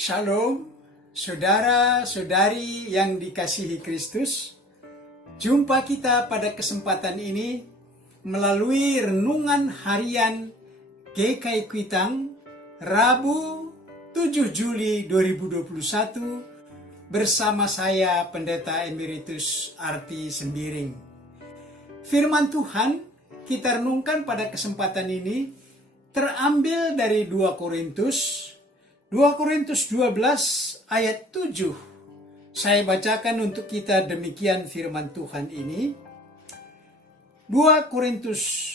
Shalom, saudara-saudari yang dikasihi Kristus. Jumpa kita pada kesempatan ini melalui renungan harian GKI Kuitang, Rabu 7 Juli 2021 bersama saya Pendeta Emeritus Arti Sembiring. Firman Tuhan kita renungkan pada kesempatan ini terambil dari 2 Korintus 12 ayat 7. Saya bacakan untuk kita demikian firman Tuhan ini. 2 Korintus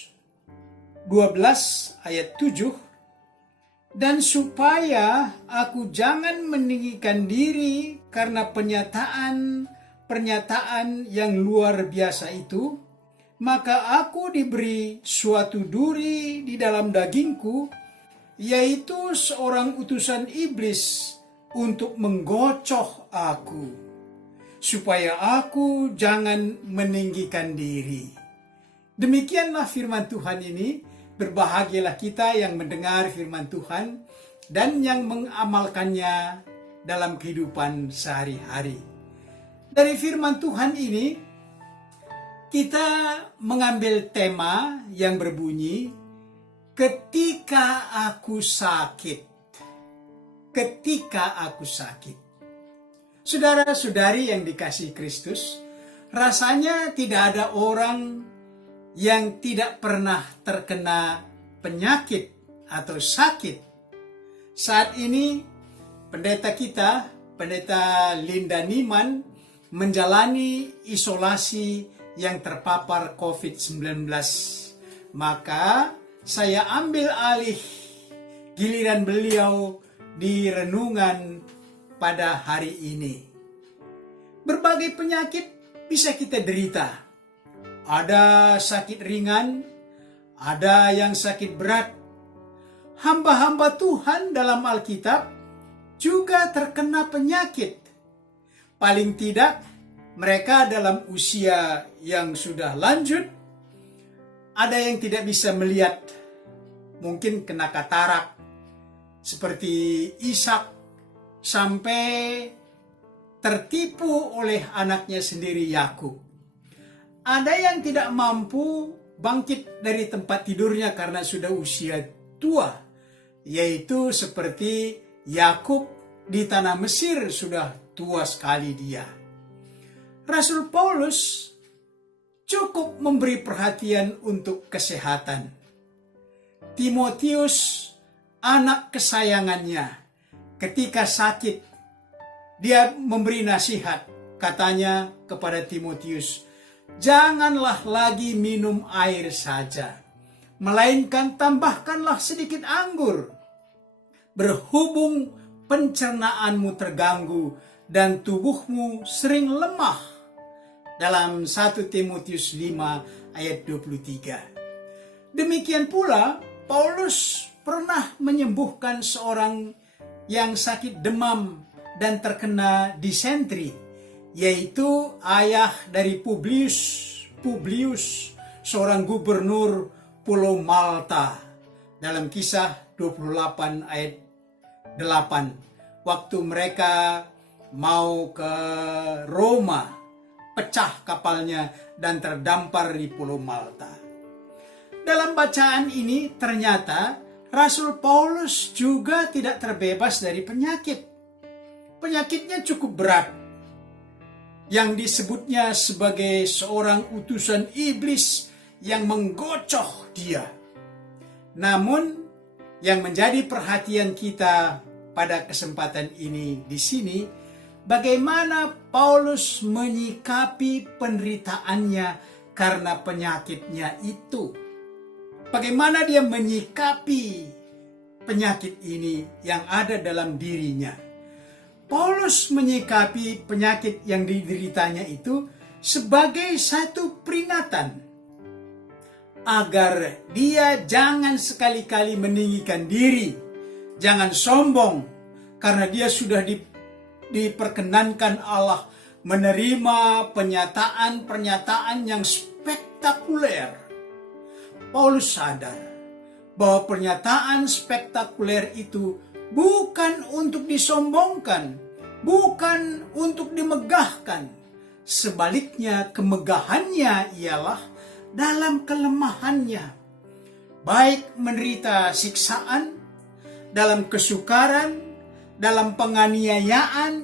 12 ayat 7. Dan supaya aku jangan meninggikan diri karena pernyataan yang luar biasa itu, maka aku diberi suatu duri di dalam dagingku, yaitu seorang utusan iblis untuk menggocoh aku, supaya aku jangan meninggikan diri. Demikianlah firman Tuhan ini. Berbahagialah kita yang mendengar firman Tuhan dan yang mengamalkannya dalam kehidupan sehari-hari. Dari firman Tuhan ini, kita mengambil tema yang berbunyi, ketika aku sakit. Ketika aku sakit. Saudara-saudari yang dikasihi Kristus, rasanya tidak ada orang yang tidak pernah terkena penyakit atau sakit. Saat ini, pendeta kita, Pendeta Linda Niman, menjalani isolasi yang terpapar COVID-19. Maka, saya ambil alih giliran beliau di renungan pada hari ini. Berbagai penyakit bisa kita derita. Ada sakit ringan, ada yang sakit berat. Hamba-hamba Tuhan dalam Alkitab juga terkena penyakit. Paling tidak, mereka dalam usia yang sudah lanjut, ada yang tidak bisa melihat, mungkin kena katarak, seperti Ishak, sampai tertipu oleh anaknya sendiri Yakub. Ada yang tidak mampu bangkit dari tempat tidurnya karena sudah usia tua, yaitu seperti Yakub di tanah Mesir, sudah tua sekali dia. Rasul Paulus cukup memberi perhatian untuk kesehatan. Timotius, anak kesayangannya, ketika sakit, dia memberi nasihat. Katanya kepada Timotius, janganlah lagi minum air saja, melainkan tambahkanlah sedikit anggur. Berhubung pencernaanmu terganggu dan tubuhmu sering lemah. Dalam 1 Timotius 5 ayat 23. Demikian pula Paulus pernah menyembuhkan seorang yang sakit demam dan terkena disentri, yaitu ayah dari Publius, seorang gubernur Pulau Malta. Dalam Kisah 28 ayat 8, waktu mereka mau ke Roma, pecah kapalnya dan terdampar di Pulau Malta. Dalam bacaan ini ternyata Rasul Paulus juga tidak terbebas dari penyakit. Penyakitnya cukup berat, yang disebutnya sebagai seorang utusan iblis yang menggocoh dia. Namun, yang menjadi perhatian kita pada kesempatan ini di sini, bagaimana Paulus menyikapi penderitaannya karena penyakitnya itu. Bagaimana dia menyikapi penyakit ini yang ada dalam dirinya. Paulus menyikapi penyakit yang dideritanya itu sebagai satu peringatan agar dia jangan sekali-kali meninggikan diri, jangan sombong, karena dia sudah diperkenankan Allah menerima pernyataan-pernyataan yang spektakuler. Paulus sadar bahwa pernyataan spektakuler itu bukan untuk disombongkan, bukan untuk dimegahkan. Sebaliknya, kemegahannya ialah dalam kelemahannya, baik menderita siksaan, dalam kesukaran, dalam penganiayaan,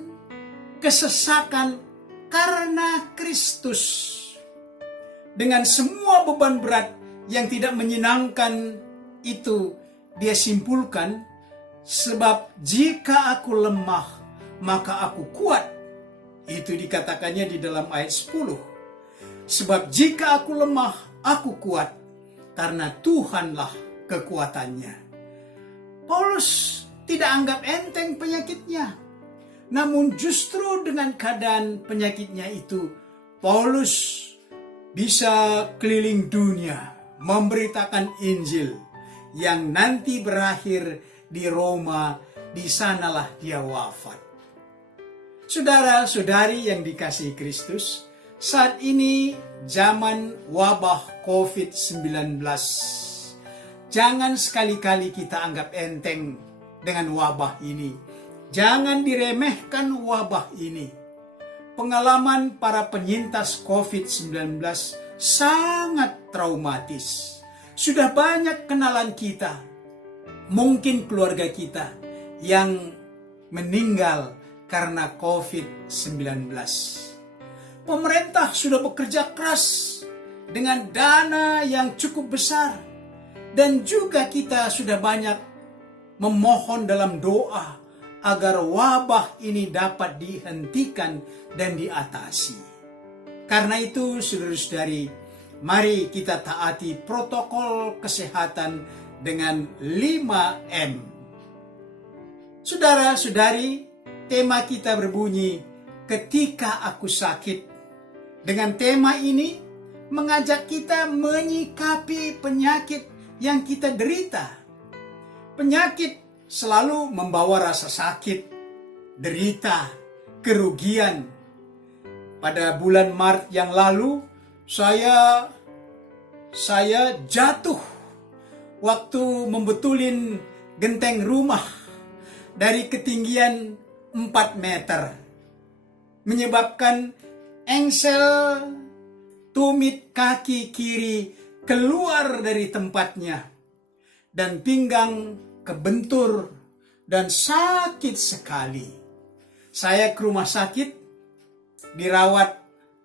kesesakan karena Kristus. Dengan semua beban berat yang tidak menyenangkan itu, dia simpulkan, sebab jika aku lemah, maka aku kuat. Itu dikatakannya di dalam ayat 10. Sebab jika aku lemah, aku kuat, karena Tuhanlah kekuatannya. Paulus tidak anggap enteng penyakitnya. Namun justru dengan keadaan penyakitnya itu, Paulus bisa keliling dunia memberitakan Injil yang nanti berakhir di Roma. Di sanalah dia wafat. Saudara-saudari yang dikasihi Kristus, saat ini zaman wabah COVID-19. Jangan sekali-kali kita anggap enteng dengan wabah ini. Jangan diremehkan wabah ini. Pengalaman para penyintas COVID-19 sangat traumatis. Sudah banyak kenalan kita, mungkin keluarga kita, yang meninggal karena COVID-19. Pemerintah sudah bekerja keras dengan dana yang cukup besar, dan juga kita sudah banyak memohon dalam doa agar wabah ini dapat dihentikan dan diatasi. Karena itu, saudara-saudari, mari kita taati protokol kesehatan dengan 5M. Saudara-saudari, tema kita berbunyi, ketika aku sakit. Dengan tema ini, mengajak kita menyikapi penyakit yang kita derita. Penyakit selalu membawa rasa sakit, derita, kerugian. Pada bulan Maret yang lalu, saya jatuh waktu membetulin genteng rumah dari ketinggian 4 meter, menyebabkan engsel tumit kaki kiri keluar dari tempatnya, dan pinggang kebentur dan sakit sekali. Saya ke rumah sakit, dirawat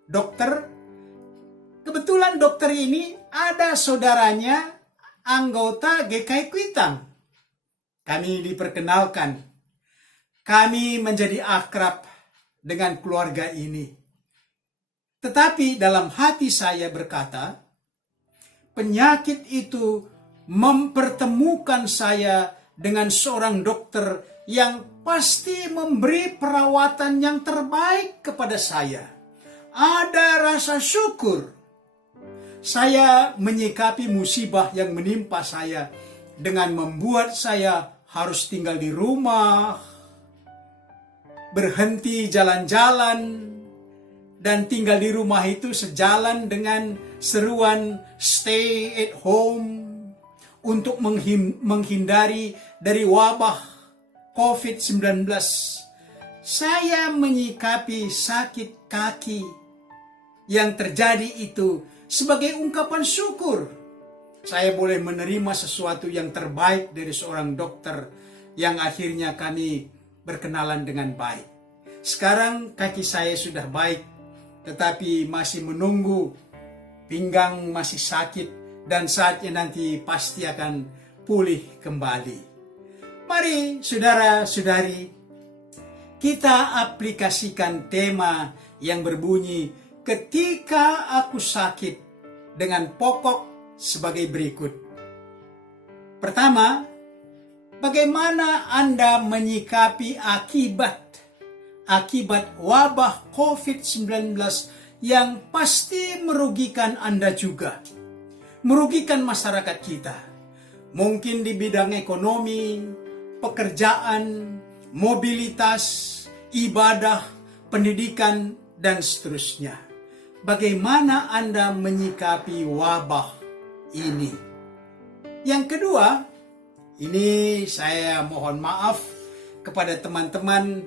dokter. Kebetulan dokter ini ada saudaranya anggota GKI Kuitang. Kami diperkenalkan. Kami menjadi akrab dengan keluarga ini. Tetapi dalam hati saya berkata, penyakit itu mempertemukan saya dengan seorang dokter yang pasti memberi perawatan yang terbaik kepada saya. Ada rasa syukur. Saya menyikapi musibah yang menimpa saya dengan membuat saya harus tinggal di rumah, berhenti jalan-jalan, dan tinggal di rumah itu sejalan dengan seruan stay at home untuk menghindari dari wabah COVID-19. Saya menyikapi sakit kaki yang terjadi itu sebagai ungkapan syukur. Saya boleh menerima sesuatu yang terbaik dari seorang dokter yang akhirnya kami berkenalan dengan baik. Sekarang kaki saya sudah baik, tetapi masih menunggu, pinggang masih sakit, dan saatnya nanti pasti akan pulih kembali. Mari saudara-saudari, kita aplikasikan tema yang berbunyi, ketika aku sakit, dengan pokok sebagai berikut. Pertama, bagaimana Anda menyikapi akibat wabah COVID-19 yang pasti merugikan Anda juga, merugikan masyarakat kita. Mungkin di bidang ekonomi, pekerjaan, mobilitas, ibadah, pendidikan, dan seterusnya. Bagaimana Anda menyikapi wabah ini? Yang kedua, Ini saya mohon maaf kepada teman-teman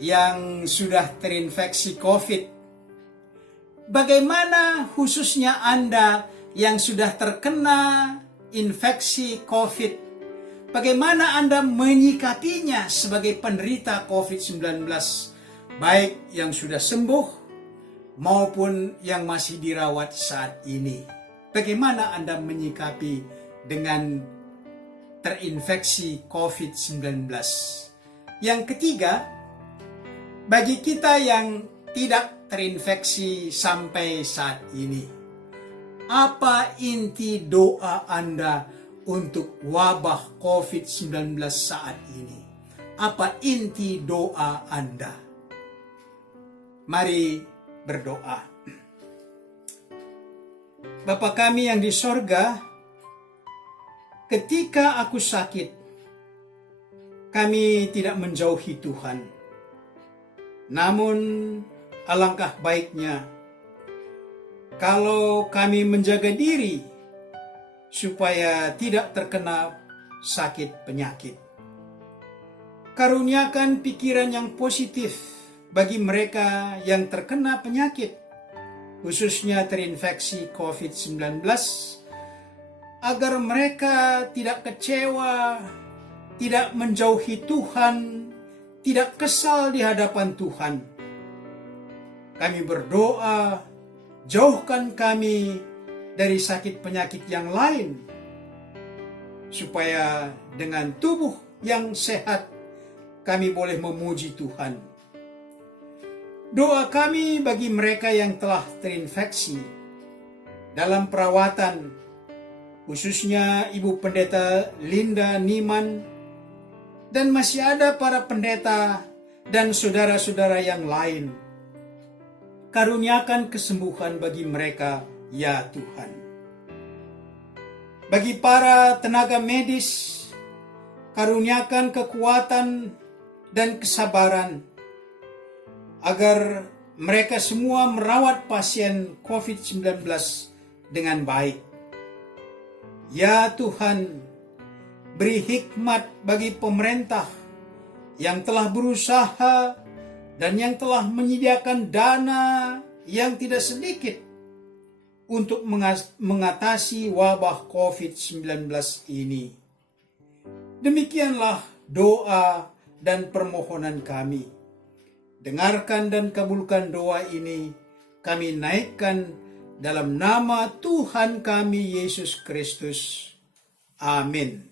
yang sudah terinfeksi COVID. Bagaimana khususnya Anda yang sudah terkena infeksi COVID? Bagaimana Anda menyikapinya sebagai penderita COVID-19? Baik yang sudah sembuh maupun yang masih dirawat saat ini. Bagaimana Anda menyikapi dengan terinfeksi COVID-19? Yang ketiga, bagi kita yang tidak terinfeksi sampai saat ini, apa inti doa Anda untuk wabah COVID-19 saat ini? Apa inti doa Anda? Mari berdoa. Bapa kami yang di sorga, ketika aku sakit, kami tidak menjauhi Tuhan. Namun alangkah baiknya kalau kami menjaga diri supaya tidak terkena sakit penyakit. Karuniakan pikiran yang positif bagi mereka yang terkena penyakit, khususnya terinfeksi COVID-19, agar mereka tidak kecewa, tidak menjauhi Tuhan, tidak kesal di hadapan Tuhan. Kami berdoa, jauhkan kami dari sakit penyakit yang lain, supaya dengan tubuh yang sehat kami boleh memuji Tuhan. Doa kami bagi mereka yang telah terinfeksi dalam perawatan, khususnya Ibu Pendeta Linda Niman, dan masih ada para pendeta dan saudara-saudara yang lain. Karuniakan kesembuhan bagi mereka, ya Tuhan. Bagi para tenaga medis, karuniakan kekuatan dan kesabaran agar mereka semua merawat pasien COVID-19 dengan baik. Ya Tuhan, beri hikmat bagi pemerintah yang telah berusaha dan yang telah menyediakan dana yang tidak sedikit untuk mengatasi wabah COVID-19 ini. Demikianlah doa dan permohonan kami. Dengarkan dan kabulkan doa ini, kami naikkan dalam nama Tuhan kami Yesus Kristus. Amin.